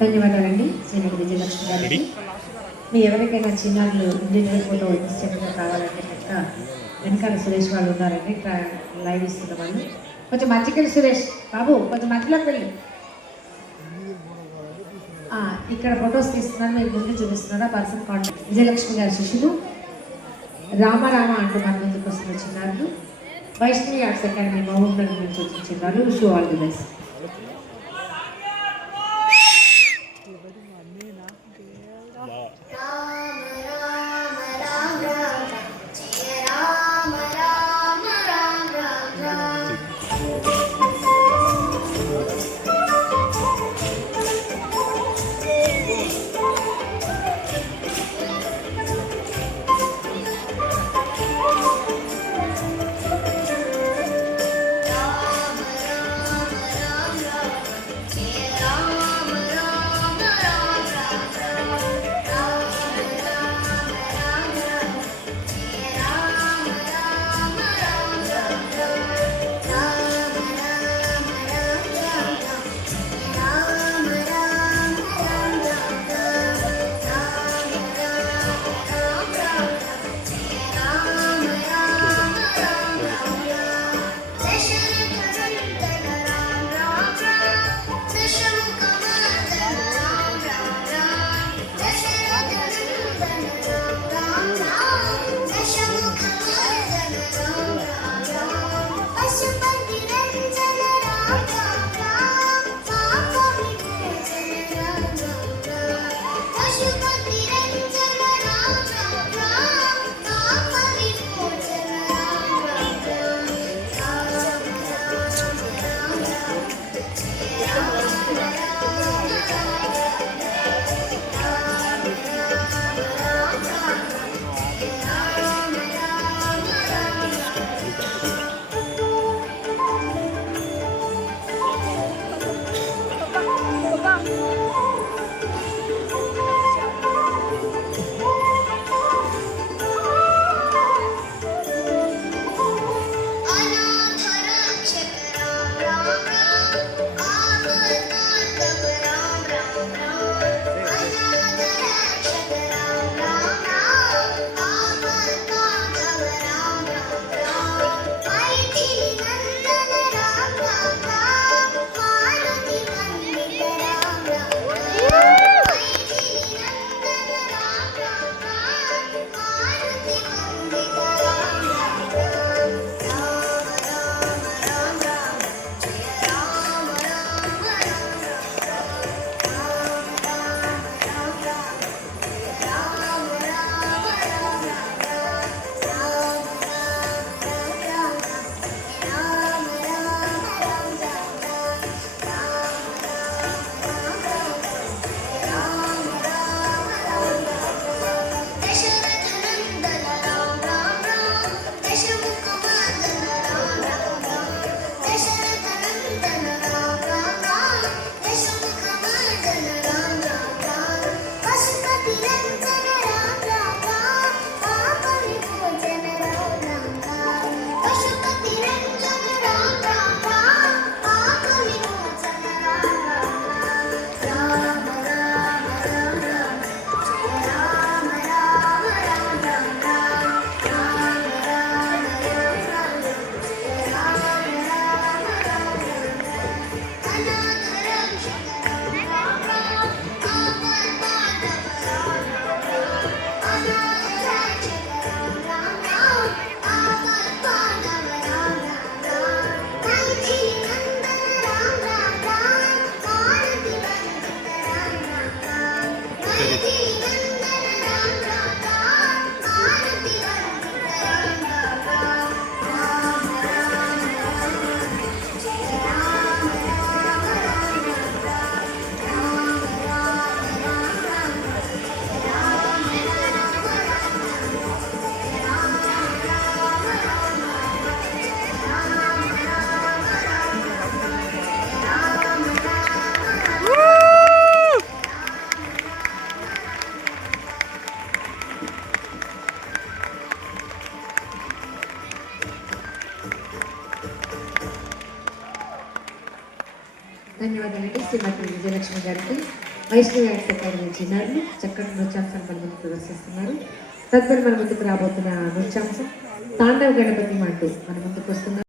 ధన్యవాదాలండి శ్రీమతి విజయలక్ష్మి గారికి. మీ ఎవరికైనా చిన్నారులు ఇండివిజువల్ ఫోటో ఇష్టంగా కావాలంటే కనుక వెనకాల సురేష్ వాళ్ళు ఉన్నారండి, లైవ్ ఇస్తున్న వాళ్ళు. కొంచెం మధ్యకెళ్ళి సురేష్ బాబు, కొంచెం మధ్యలోకి వెళ్ళి. ఇక్కడ ఫొటోస్ తీస్తున్నారు, మీరు ముందు చూపిస్తున్నారా? పర్సన్ కాంటాక్ట్ విజయలక్ష్మి గారి శిష్యులు రామారామ అంటూ మన ముందుకు వస్తున్న చిన్నారులు. వైష్ణవి ఆర్ట్స్ అకాడమీ మహబూబ్నగర్ నుంచి వచ్చిన చిన్నారులు. Wish you all the best. ధన్యవాదాలండి శ్రీమతి విజయలక్ష్మి గారికి. వైష్ణవి యాక్ట్ అకాడమీ చిన్నారులు చక్కటి నృత్యాంశాలు మన ముందు ప్రదర్శిస్తున్నారు. తదుపరి మన ముందుకు రాబోతున్న నృత్యాంశం తాండవ గణపతి అంటూ మన ముందుకు వస్తున్నారు.